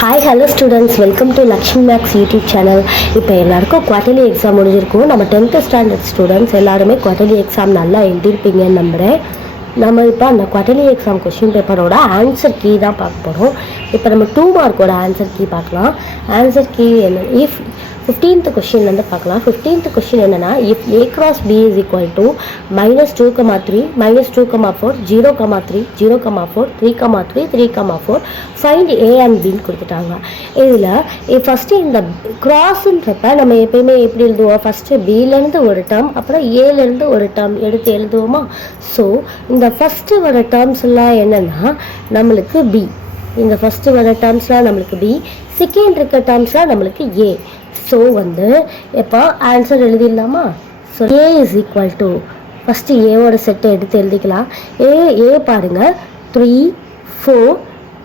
Hi hello students, welcome to Lakshmi maths YouTube channel. இப்போ எல்லாருக்கும் quarterly exam முடிஞ்சிருக்கும். நம்ம 10th ஸ்டாண்டர்ட் ஸ்டூடெண்ட்ஸ் எல்லாருமே குவார்டர்லி எக்ஸாம் நல்லா எழுதியிருப்பீங்கன்னு நம்புகிறேன். நம்ம இப்போ அந்த குவார்டர்லி எக்ஸாம் கொஷின் பேப்பரோட ஆன்சர் கீ தான் பார்க்க போகிறோம். இப்போ நம்ம 2 மார்க்கோட ஆன்சர் கீ பார்க்கலாம். ஆன்சர் கீ என்ன, இஃப் 15th கொஷின் வந்து பார்க்கலாம். 15th கொஷின் என்னென்னா, if a cross b is equal to -2,3 -2,4 0,3 0,4 3,3 3,4 find a and bன்னு கொடுத்துட்டாங்க. இதில் ஃபஸ்ட்டு இந்த கிராஸ்ன்றப்ப நம்ம எப்பயுமே எப்படி எழுதுவோம், ஃபஸ்ட்டு பிலேருந்து ஒரு டேர்ம் அப்புறம் ஏலேருந்து ஒரு டேர்ம் எடுத்து எழுதுவோமா. ஸோ இந்த ஃபஸ்ட்டு வர டேர்ம்ஸ் எல்லாம் என்னென்னா நம்மளுக்கு பி, இந்த ஃபஸ்ட்டு வர டேர்ம்ஸ்லாம் நம்மளுக்கு பி, செகண்ட் இருக்க டேர்ம்ஸ்லாம் நம்மளுக்கு ஏ. ஸோ வந்து எப்போ ஆன்சர் எழுதிடலாமா. So A is equal to first ஏவோட செட்டை எடுத்து எழுதிக்கலாம். ஏ பாருங்கள் 3 4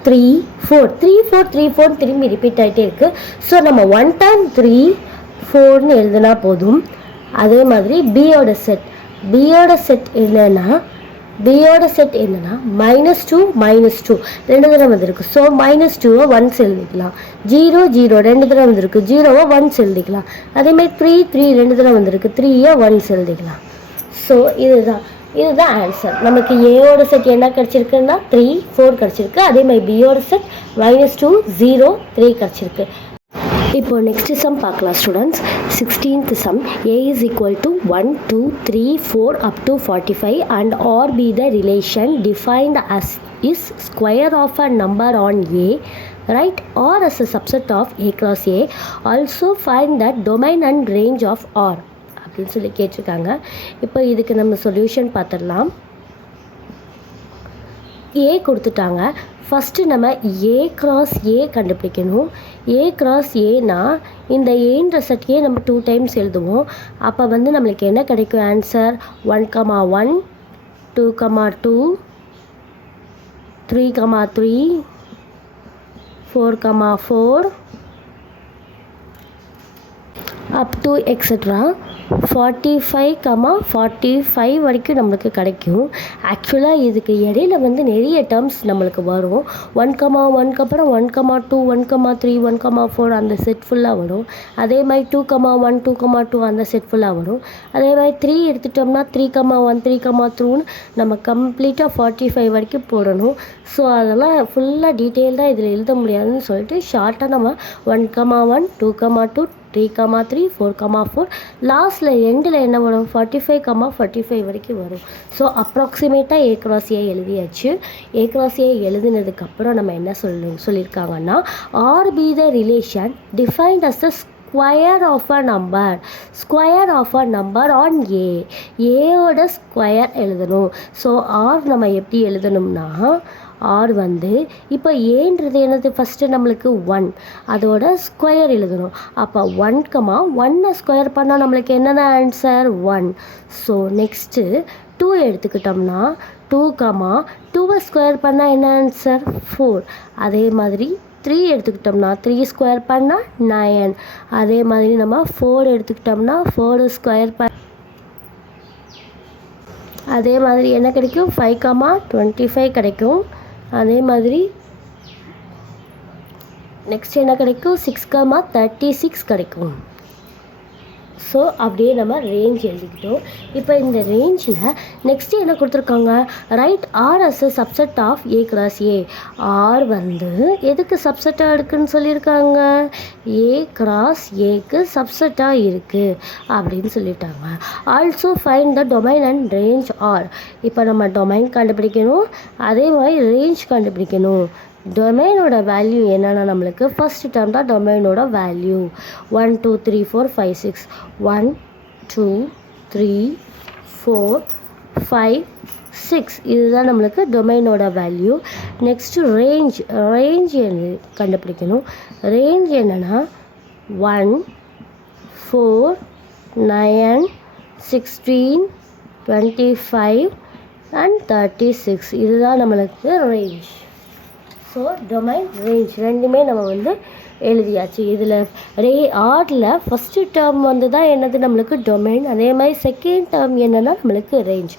3 4 3 4 3 4 திரும்பி ரிப்பீட் ஆகிட்டே இருக்குது. ஸோ நம்ம 1 டைம் 3 4ன்னு எழுதுனா போதும். அதே மாதிரி பியோட செட் என்னன்னா -2 -2 ரெண்டு தடவை வந்திருக்கு. ஸோ -2வை 1 எழுதிக்கலாம். 0 0 ரெண்டு தடவை வந்திருக்கு, 0வை 1 எழுதிக்கலாம். அதேமாதிரி 3 3 ரெண்டு தடவை வந்திருக்கு, 3யை 1 எழுதிக்கலாம். ஸோ இதுதான் ஆன்சர். நமக்கு ஏவோட செட் என்ன கிடச்சிருக்குன்னா 3 4 கிடச்சிருக்கு. அதே மாதிரி பியோட செட் -2 0 3 கிடச்சிருக்கு. இப்போ நெக்ஸ்ட் சம் பார்க்கலாம் students. 16th sum, a is equal to 1 2 3 4 up to 45 and or be the relation defined as is square of a number on a, right, or as a subset of a cross a. Also find the domain and range of r அப்படின்னு சொல்லி கேட்டிருக்காங்க. இப்போ இதுக்கு நம்ம solution பார்த்துடலாம். ஏ கொடுத்துட்டாங்க. First நம்ம ஏ cross ஏ கண்டுபிடிக்கணும். ஏ கிராஸ் ஏனா இந்த ஏன்ற செட்டையே நம்ம 2 டைம்ஸ் எழுதுவோம். அப்போ வந்து நம்மளுக்கு என்ன கிடைக்கும் ஆன்சர், 1,1 2,2 3,3 4,4 அப் டு எக்ஸட்ரா 45 வரைக்கும் நம்மளுக்கு கிடைக்கும். ஆக்சுவலாக இதுக்கு இடையில வந்து நிறைய டேர்ம்ஸ் நம்மளுக்கு வரும். 1,1க்கு அப்புறம் 1,2 1,3 1,4 அந்த செட் ஃபுல்லாக வரும். அதே மாதிரி 2,1 2,2 அந்த செட் ஃபுல்லாக வரும். அதே மாதிரி 3 எடுத்துட்டோம்னா 3,1 3,2ன்னு நம்ம கம்ப்ளீட்டாக 45 வரைக்கும் போடணும். ஸோ அதெல்லாம் ஃபுல்லாக டீட்டெயில்டாக இதில் எழுத முடியாதுன்னு சொல்லிட்டு ஷார்ட்டாக நம்ம 1,1 2,2 3,3 4,4 லாஸ்ட்டில் எண்டில் என்ன வரும் 45 வரைக்கும் வரும். ஸோ அப்ராக்சிமேட்டாக ஏ கிராஸ் ஏ எழுதியாச்சு. ஏ கிராஸ் ஏ எழுதினதுக்கப்புறம் நம்ம என்ன சொல்லியிருக்காங்கன்னா, R be the relation defined as the square of a number on A. ஏயோட ஸ்கொயர் எழுதணும். ஸோ ஆர் நம்ம எப்படி எழுதணும்னா, ஆர் வந்து இப்போ ஏன்றது என்னது, ஃபஸ்ட்டு நம்மளுக்கு 1 அதோட ஸ்கொயர் எழுதணும். அப்போ 1,1 ஸ்கொயர் பண்ணால் நம்மளுக்கு என்னென்ன ஆன்சர் 1. ஸோ நெக்ஸ்ட்டு 2 எடுத்துக்கிட்டோம்னா 2,2 ஸ்கொயர் பண்ணால் என்ன ஆன்சர் 4. அதே மாதிரி 3 எடுத்துக்கிட்டோம்னா 3 ஸ்கொயர் பண்ணால் 9. அதே மாதிரி நம்ம 4 எடுத்துக்கிட்டோம்னா 4 ஸ்கொயர் அதே மாதிரி என்ன கிடைக்கும் 5,25 கிடைக்கும். அதே மாதிரி நெக்ஸ்ட் என்ன கிடைக்கும் 6,36 கிடைக்கும். ஸோ அப்படியே நம்ம ரேஞ்ச் எழுதிக்கிட்டோம். இப்போ இந்த ரேஞ்சில் நெக்ஸ்ட்டு என்ன கொடுத்துருக்காங்க, write R as a subset of A cross A. R வந்து எதுக்கு சப்செட்டாக இருக்குதுன்னு சொல்லியிருக்காங்க, ஏ கிராஸ் ஏக்கு சப்செட்டாக இருக்குது அப்படின்னு சொல்லிட்டாங்க. Also find the domain and range R. இப்போ நம்ம டொமைன் கண்டுபிடிக்கணும், அதே மாதிரி ரேஞ்ச் கண்டுபிடிக்கணும். டொமைனோட வேல்யூ என்னென்னா நம்மளுக்கு ஃபஸ்ட் டேர்ம் தான் டொமைனோட வேல்யூ. 1 2 3 4 5 6 1 2 3 4 5 6 இதுதான் நம்மளுக்கு டொமைனோட வேல்யூ. நெக்ஸ்ட்டு ரேஞ்ச் கண்டுபிடிக்கணும். ரேஞ்ச் என்னென்னா 1 4 9 16 25 and 36 இதுதான் நம்மளுக்கு ரேஞ்ச். ஸோ டொமைன் ரேஞ்ச் ரெண்டுமே நம்ம வந்து எழுதியாச்சு. இதில் ஆர்டில் ஃபஸ்ட்டு டேர்ம் வந்து தான் என்னது நம்மளுக்கு டொமைன், அதே மாதிரி செகண்ட் டேர்ம் என்னென்னா நம்மளுக்கு ரேஞ்ச்.